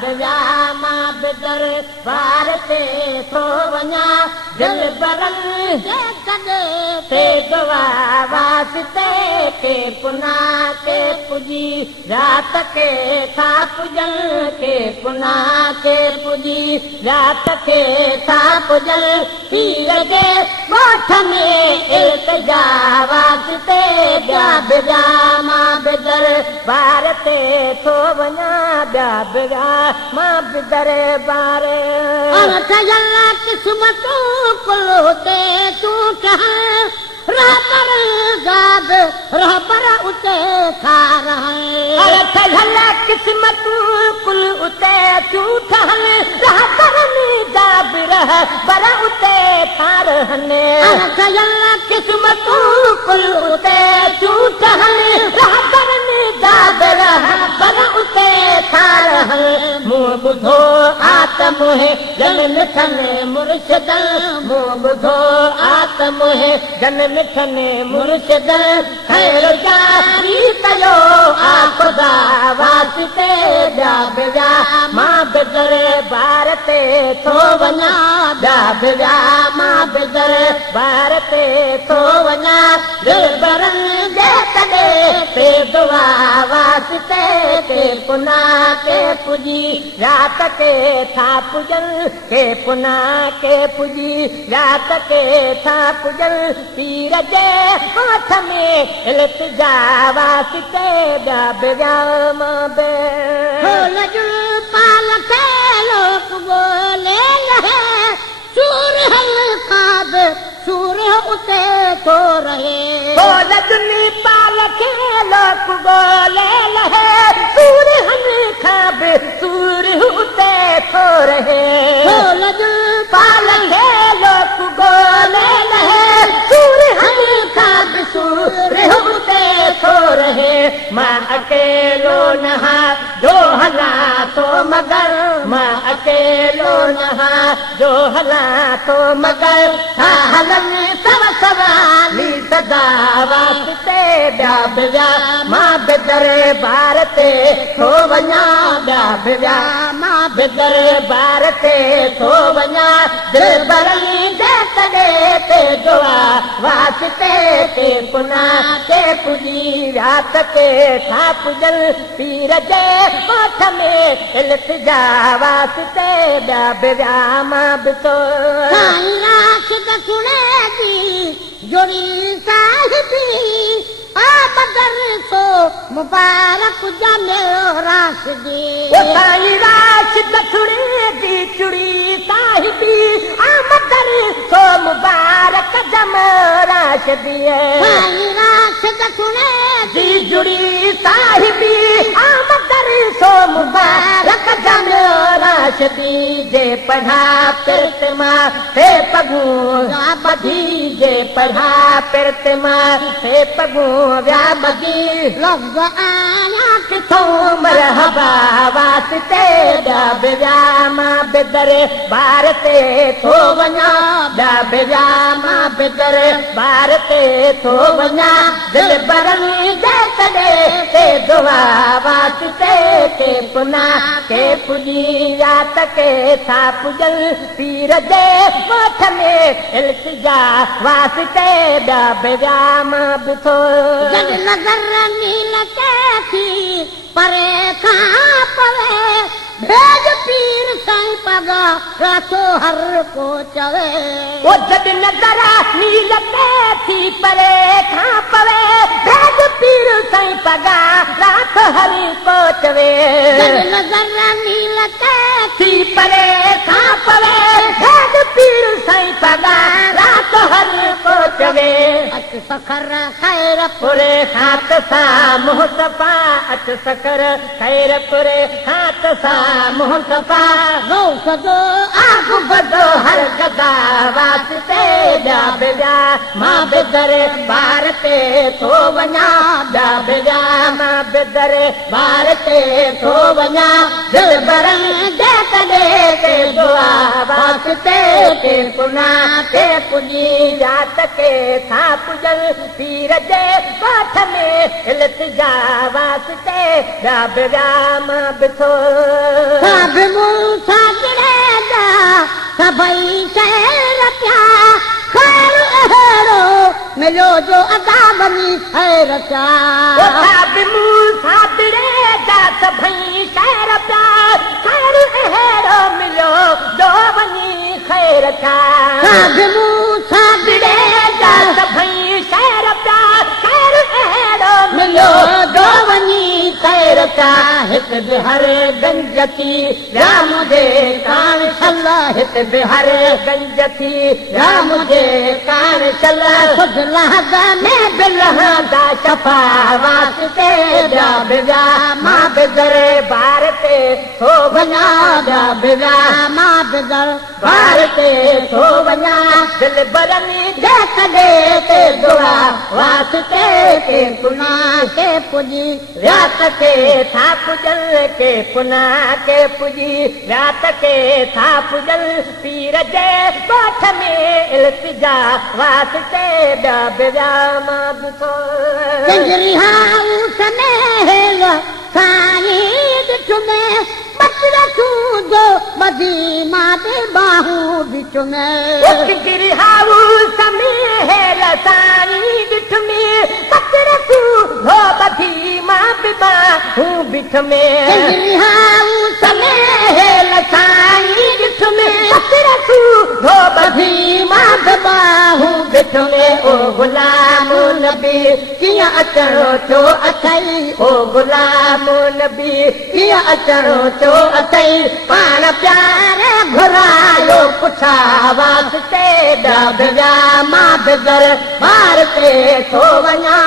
बिया मां बिदर बार ते थो वञा दिल बरल जे कॾे ते दुआ वास्ते के पुना ते पुजी रात के था पुजल के पुना के पुजी रात के था पुजल पीर जे ॻोठ में इल्तिजा वास्ते ॿिया बिया मां बिदर बार ते थो वञा ॿिया बिया मां बिदर बार किस्मतूं कुल हुते तूं रहबर उते था रहल किस्मतूं कुल उते तूं ठहल रहबर पर उते था रहने किस्मतूं कुल उते तूं ठहल रहबर पर उते था रहल मूं ॿुधो आत्म जन मिठने मुर्शिदल मूं ॿुधो आत्म जन मिठने मुर्शिदल खैर जारी कयो आ ख़ुदा वास्ते ॿिया बिया मां बिदर बार ते थो वञा ॿिया बिया मां बिदर बार ते थो वञा दिल बरल जे कॾे ते दुआ वास्ते के पुना के पुजी रात के था पुजल के पुना के पुजी रात के था पुजल पीर जे ॻोठ में इल्तिजा वास्ते ॿिया बिया मां पाल खे लोक ॻोल्हे लहे सूर हल खाब सूर उते थो रहे पाल खे लोक ॻोल्हे लहे सूर हल खाब सूर उते थो रहे पाल खे लोक ॻोल्हे लहे सूर हल खाब सूर उते थो रहे मां अकेलो नहा जो हला तो मगर मां अकेलो नहा जो हला तो मगर था हलन सब सवाली सदा वास्ते ॿिया बिया मां बिदर बार ते थो वञा ॿिया बिया मां बिदर बार ते थो वञा दिल बरल जे कॾे ते दुआ वास्ते ते पुना ते पुजी रात ते था पुजल पीर जे ॻोठ में इल्तिजा वास्ते ॿिया बिया मां बितो सुणे थी जुड़ी साहिबी आ बदर सो मुबारक ॼमे राशिदी साईं राशिद सुणे थी जुड़ी साहिबी आ बदर सो मुबारक ॼमे राशिदी साईं राशिद सुणे थी जुड़ी साहिबी आ बदर सो मुबारक ॼमे राशिदी जे पढ़ा पिरतमा हे पगू बधी जे पढ़ा पिरतमा हे पगू व्या बधी लफ़्ज़ आया किथों मरहबा वास्ते ॿिया बिया मां बिदर बार ते थो वञा ॿिया बिया मां बिदर बार ते थो वञा दिल बरल जे कॾे ते दुआ वास्ते के पुना के पुजी रात के था पुजल पीर जे ॻोठ में इल्तिजा वास्ते ॿिया बिया मां बिथो नज़र नील के थी परे खां पवे भेज पीर साईं पगा रातो हर को चवे ओ जॾहिं नज़र नील के थी परे खां पवे भेज पीर साईं पगा रात हर को चवे नज़र नील के थी परे खां पवे भेज पीर साईं पगा रात हर को चवे अच सखर खैर पुरे हाथ सा मुस्तफा अच सखर खैर पुरे हाथ सा मुस्तफा रो सदो आग बदो हर गदा वास्ते ॿिया बिया मां बिदर बार ते थो वञा ॿिया बिया मां बिदर बार ते थो वञा दिल बरल जे कॾे ते दुआ वास्ते वास्ते के पुना के पुजी रात के था पुजल पीर जे पाठ में इल्तिजा वास्ते रब राम बिथो सब मूसा गिरेगा सभई शहर क्या खैर अहरो मिलो जो अदा बनी खैर क्या सब मूसा गिरेगा सभई शहर क्या खैर अहरो मिलो जो बनी खैर क्या सब मूसा गिरेगा सभई शहर क्या खैर अहरो मिलो जो बनी खैर क्या हित बिहार गंज थी राम जे कान छला हित बिहार गंज थी राम जे कान छला सुजला में बिलहा दा शफा वास्ते बिया मां बिदर बार ते थो वञा बिया मां बिदर बार ते थो वञा दिल बरनी जे कदे ते दुआ वास्ते के पुना के पुजी रात के था पुजल के पुना के पुजी रात के था पुजल पीर जे पाठ में इल्तिजा वास्ते बिया मां बिथो कंजरी हाउस में हेल साईं तुमे बचर छूदो मदी मां बे बाहू बिच में कंजरी हाउस में हेल साईं तुमे बचर छूदो मदी मां बे बाहू बिच में कंजरी हाउस में हेल साईं तुमे बचर छूदो मदी मां बे बाहू बिच में ओ गुलाम नबी कियां अचणो थियो अथई ओ गुलाम नबी कियां अचणो थियो अथई पाण प्यारे घुरायो पुछा वास्ते बिया मां बिदर बार ते थो वञा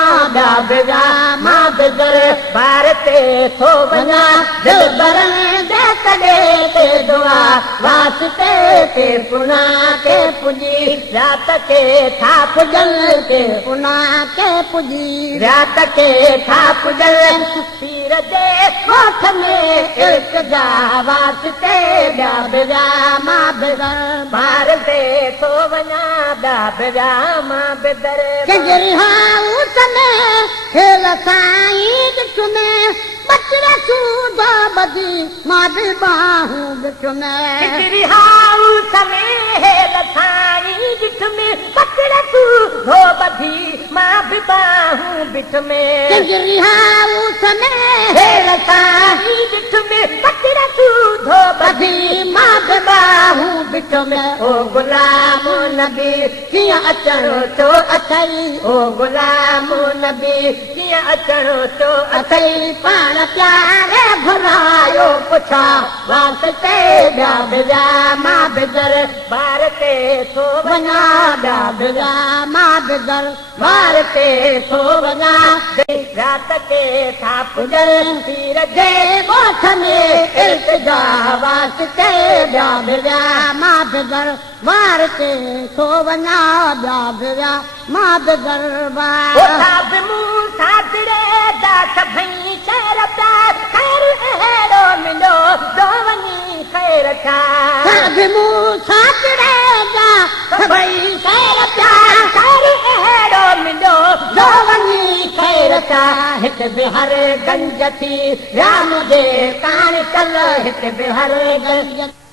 बिया मां बिदर बार ते थो वञा दिल बरन दे कॾे ते दुआ वास्ते के पुना के पुजी रात के था पुजल के पुना के पुजी रात के था पुजल पीर जे कोठ में इल्तिजा वास्ते बिया मां बिदर बार ते थो वञा बिया मां बिदर कंजरी हाउस में हेल साईं तुमे बचर छूदो बदी मां बे बाहू बिच में कंजरी हाउस में हेल साईं तुमे बचर छूदो बदी मां बे बाहू बिच में कंजरी हाउस में हेल साईं तुमे बचर छूदो बदी मां बे बाहू बिच में ओ गुलाम नबी कियां अचणो थियो अथई ओ गुलाम नबी कियां अचणो थियो अथई पाण प्यारे घुरायो पुछा वास्ते बिया मां बिदर बार ते थो वञा बिया मां बिदर बार ते थो वञा रात के था पुजल पीर जे गोठ में इल्तिजा वास्ते बिया मां बिदर बार ते थो वञा बिया मां बिदर बार मूसा गिरेगा सभई शहर खैर अहरो मिलो दो वञी खैर था सब मूसा गिरेगा सभई शहर खैर अहरो मिलो दो वञी खैर था हित बिहार गंज थी राम जे कान चल हित बिहार गंज